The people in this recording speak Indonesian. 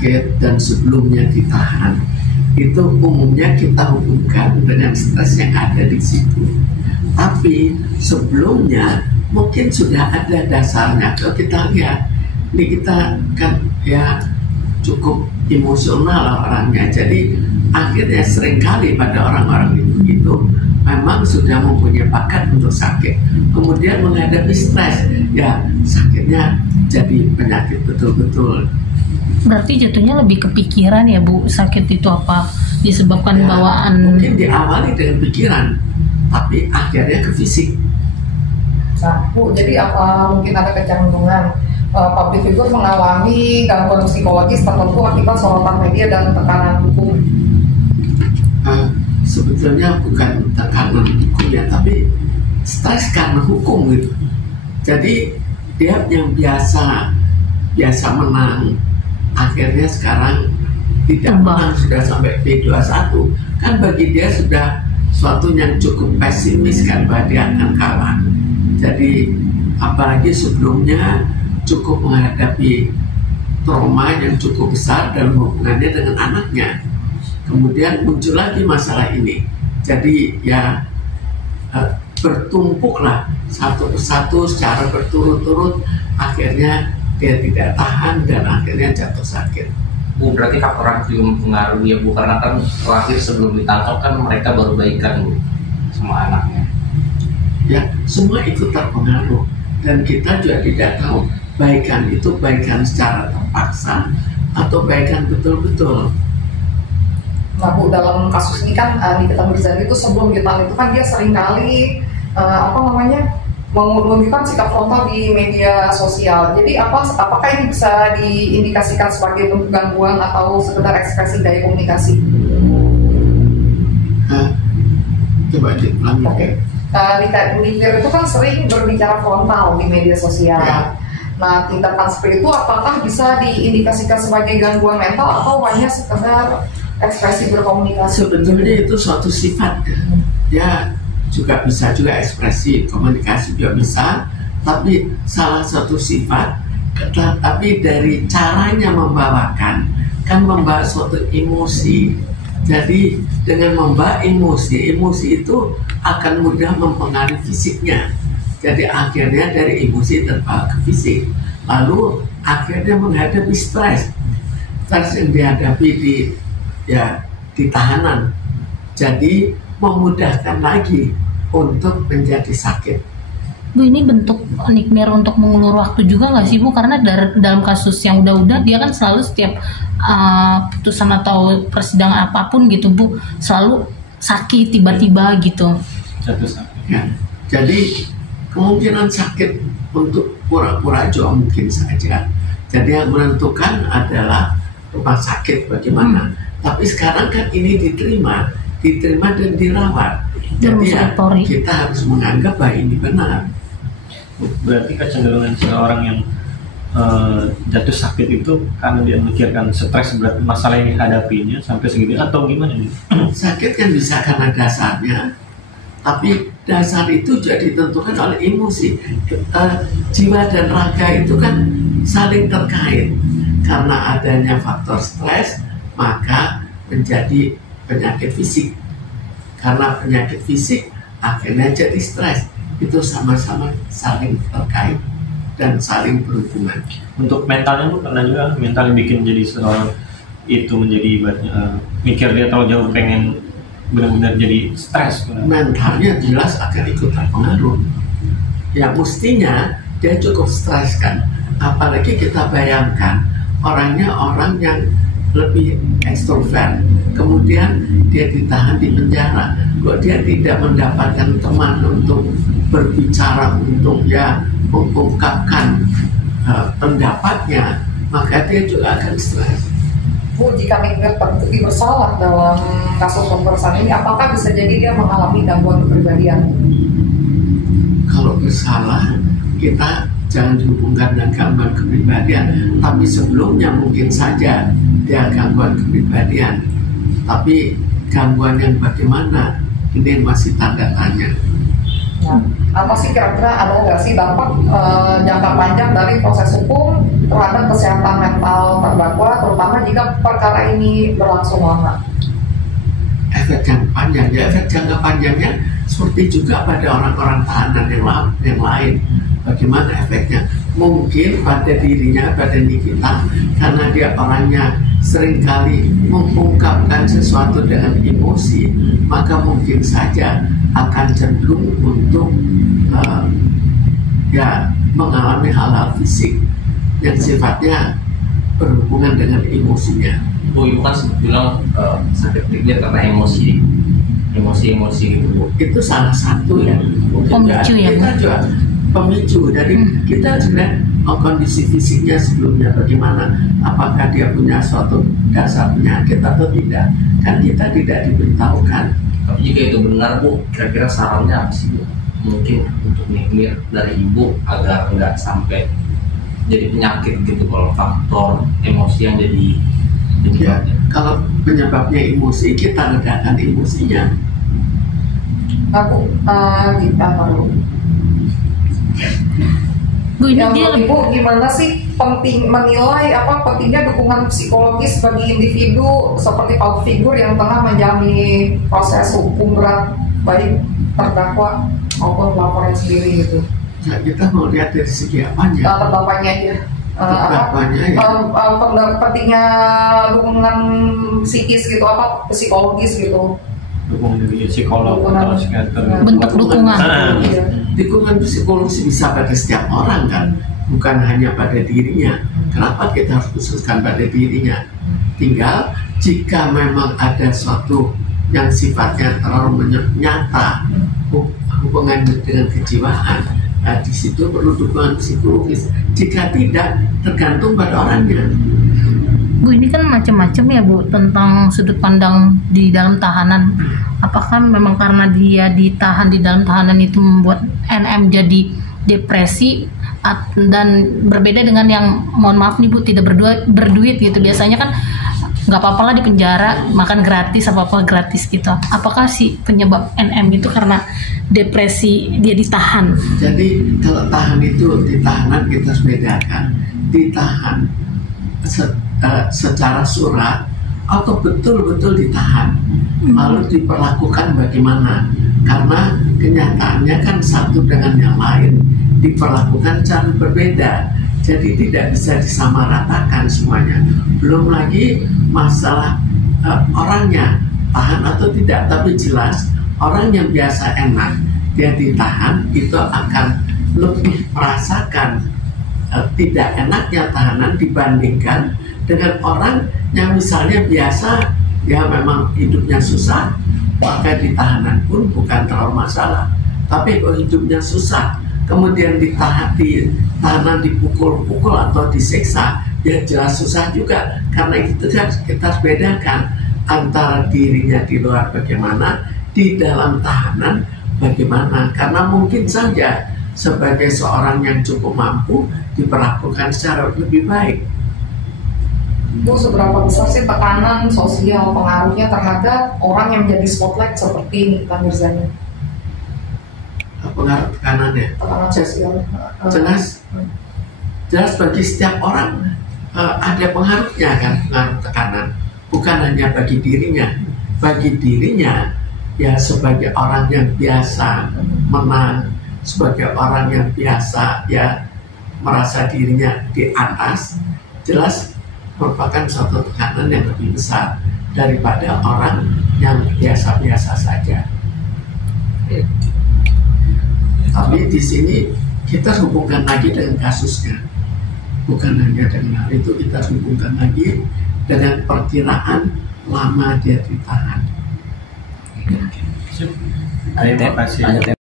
sakit dan sebelumnya ditahan, itu umumnya kita hubungkan dengan stres yang ada di situ. Tapi sebelumnya mungkin sudah ada dasarnya. Kalau kita lihat, ini kita kan ya cukup emosional orangnya, jadi akhirnya seringkali pada orang-orang itu memang sudah mempunyai bakat untuk sakit, kemudian menghadapi stres, ya sakitnya jadi penyakit betul-betul. Berarti jatuhnya lebih kepikiran ya Bu, sakit itu apa disebabkan Ya, bawaan? mungkin diawali dengan pikiran, tapi akhirnya ke fisik. Nah Bu, jadi apa mungkin ada kecenderungan public figure mengalami gangguan psikologis tertentu akibat sorotan media dan tekanan hukum? Sebetulnya bukan tekanan hukum ya, tapi stres karena hukum gitu. Jadi dia yang biasa menang, akhirnya sekarang tidak menang, sudah sampai B21, kan bagi dia sudah suatu yang cukup pesimis kan, bahwa dia akan kalah. Jadi apalagi sebelumnya cukup menghadapi trauma yang cukup besar dalam hubungannya dengan anaknya, kemudian muncul lagi masalah ini. Jadi ya bertumpuklah satu persatu secara berturut-turut, akhirnya dia tidak tahan dan akhirnya jatuh sakit. Bu, berarti faktor itu mempengaruhi ya Bu, karena kan terakhir sebelum ditangkap kan mereka baru baikan Bu sama anaknya. Ya, semua itu terpengaruh, dan kita juga tidak tahu baikan itu baikan secara terpaksa atau baikan betul-betul. Nah Bu, dalam kasus ini kan Nikita Mirzani itu sebelum ditahan itu kan dia seringkali menunjukkan sikap frontal di media sosial. Jadi apakah ini bisa diindikasikan sebagai bentuk gangguan atau sekedar ekspresi daya komunikasi? Coba diulangi. Oke. Nikita itu kan sering berbicara frontal di media sosial. Ya. Nah, tindakan seperti itu apakah bisa diindikasikan sebagai gangguan mental atau hanya sekedar ekspresi berkomunikasi? Sebetulnya itu suatu sifat ya, juga bisa juga ekspresi komunikasi juga bisa, tapi salah satu sifat. Tapi dari caranya membawakan kan membawa suatu emosi. Jadi dengan membawa emosi itu akan mudah mempengaruhi fisiknya. Jadi akhirnya dari emosi terbawa ke fisik, lalu akhirnya menghadapi stres yang dihadapi di tahanan. Jadi memudahkan lagi untuk menjadi sakit. Bu, ini bentuk nikmir untuk mengulur waktu juga nggak sih Bu? Karena dalam kasus yang udah dia kan selalu setiap putusan atau persidangan apapun gitu Bu, selalu sakit tiba-tiba gitu. Ya, jadi kemungkinan sakit untuk pura-pura juga mungkin saja. Jadi yang menentukan adalah rumah sakit bagaimana. Tapi sekarang kan ini diterima dan dirawat. Jadi ya, kita harus menganggap bahwa ini benar. Berarti kecenderungan seorang yang jatuh sakit itu karena dia memikirkan stres berat masalah yang dihadapinya sampai segini atau gimana nih? Sakit kan bisa karena dasarnya, tapi dasar itu juga ditentukan oleh emosi. Jiwa dan raga itu kan saling terkait. Karena adanya faktor stres, maka menjadi penyakit fisik. Karena penyakit fisik akhirnya jadi stres. Itu sama-sama saling terkait dan saling berhubungan. Untuk mentalnya Bu, pernah juga mental bikin jadi seorang itu menjadi mikir dia terlalu jauh, pengen benar-benar jadi stres. Mentalnya jelas akan ikut terpengaruh. Ya mestinya dia cukup stres kan. Apalagi kita bayangkan orangnya orang yang lebih ekstrovert, kemudian dia ditahan di penjara. Kok dia tidak mendapatkan teman untuk berbicara, untuk mengungkapkan pendapatnya, maka dia juga akan stres. Bu, jika Nikita terbukti bersalah dalam kasus pemeriksaan ini, apakah bisa jadi dia mengalami gangguan kepribadian? Kalau bersalah, kita jangan dihubungkan dengan gangguan kepribadian, tapi sebelumnya mungkin saja dia gangguan kepribadian. Tapi gangguan yang bagaimana, ini masih tanda tanya. Nah, apa sih kira-kira, ada nggak sih dampak jangka panjang dari proses hukum terhadap kesehatan mental terdakwa, terutama jika perkara ini berlangsung lama? Efek jangka panjang, ya efek jangka panjangnya seperti juga pada orang-orang tahanan yang lain. Bagaimana efeknya? Mungkin pada dirinya, pada diri kita, karena dia orangnya seringkali mengungkapkan sesuatu dengan emosi, maka mungkin saja akan cenderung untuk mengalami hal-hal fisik yang sifatnya berhubungan dengan emosinya. Bu, ibu kan bilang sakit pikir karena emosi gitu, Bu. Itu salah satu ya. Pemicu ya, Bu? Kita juga pemicu dari kita sebenarnya kondisi fisiknya sebelumnya bagaimana, apakah dia punya suatu dasar penyakit atau tidak, kan kita tidak diberitahukan. Tapi jika itu benar, Bu, kira-kira sarannya apa sih, Bu? Mungkin untuk Nikmir dari ibu agar nggak sampai jadi penyakit gitu kalau faktor emosi yang jadi Ya, kalau penyebabnya emosi, kita redakan emosinya. Aku kita perlu. Bu, ini Yang dia Ibu gimana sih menilai pentingnya dukungan psikologis bagi individu seperti public figure yang tengah menjalani proses hukum berat, baik terdakwa maupun pelaporan sendiri gitu? Ya, kita mau lihat dari segi apanya. Terdakwanya aja. Pentingnya dukungan psikis gitu, psikologis gitu. Dukungan dari psikolog atau psikiater. bentuk dukungan. Iya. Dukungan psikologis bisa pada setiap orang kan, bukan hanya pada dirinya. Kenapa kita harus khususkan pada dirinya? Tinggal jika memang ada suatu yang sifatnya terlalu nyata hubungan dengan kejiwaan, di situ perlu dukungan psikologis. Jika tidak, tergantung pada orangnya. Bu, ini kan macam-macam ya, Bu, tentang sudut pandang di dalam tahanan. Apakah memang karena dia ditahan di dalam tahanan itu membuat NM jadi depresi, dan berbeda dengan yang, mohon maaf nih Bu, tidak berduit gitu. Biasanya kan nggak apa-apa lah di penjara, makan gratis, apa-apa gratis gitu. Apakah sih penyebab NM itu karena depresi dia ditahan? Jadi kalau tahan itu, di tahanan kita harus bedakan. Ditahan secara surat atau betul-betul ditahan, lalu diperlakukan bagaimana? Karena kenyataannya kan satu dengan yang lain diperlakukan cara berbeda, jadi tidak bisa disamaratakan semuanya. Belum lagi masalah orangnya tahan atau tidak, tapi jelas orang yang biasa enak dia ditahan itu akan lebih merasakan tidak enaknya tahanan dibandingkan dengan orang yang misalnya biasa, ya memang hidupnya susah, maka di tahanan pun bukan terlalu masalah. Tapi kalau hidupnya susah, kemudian di tahanan dipukul-pukul atau disiksa, ya jelas susah juga. Karena itu kan kita harus bedakan antara dirinya di luar bagaimana, di dalam tahanan bagaimana. Karena mungkin saja sebagai seorang yang cukup mampu diperlakukan secara lebih baik. Bu, seberapa besar sih tekanan sosial pengaruhnya terhadap orang yang menjadi spotlight seperti Nikita Mirzani? Pengaruh tekanannya? Tekanan sosial. Jelas bagi setiap orang ada pengaruhnya kan, pengaruh tekanan. Bukan hanya bagi dirinya. Bagi dirinya, ya sebagai orang yang biasa menang, sebagai orang yang biasa ya merasa dirinya di atas, jelas merupakan suatu tekanan yang lebih besar daripada orang yang biasa-biasa saja. Tapi di sini kita hubungkan lagi dengan kasusnya, bukan hanya dengan hal itu, kita hubungkan lagi dengan perkiraan lama dia ditahan. Terima kasih.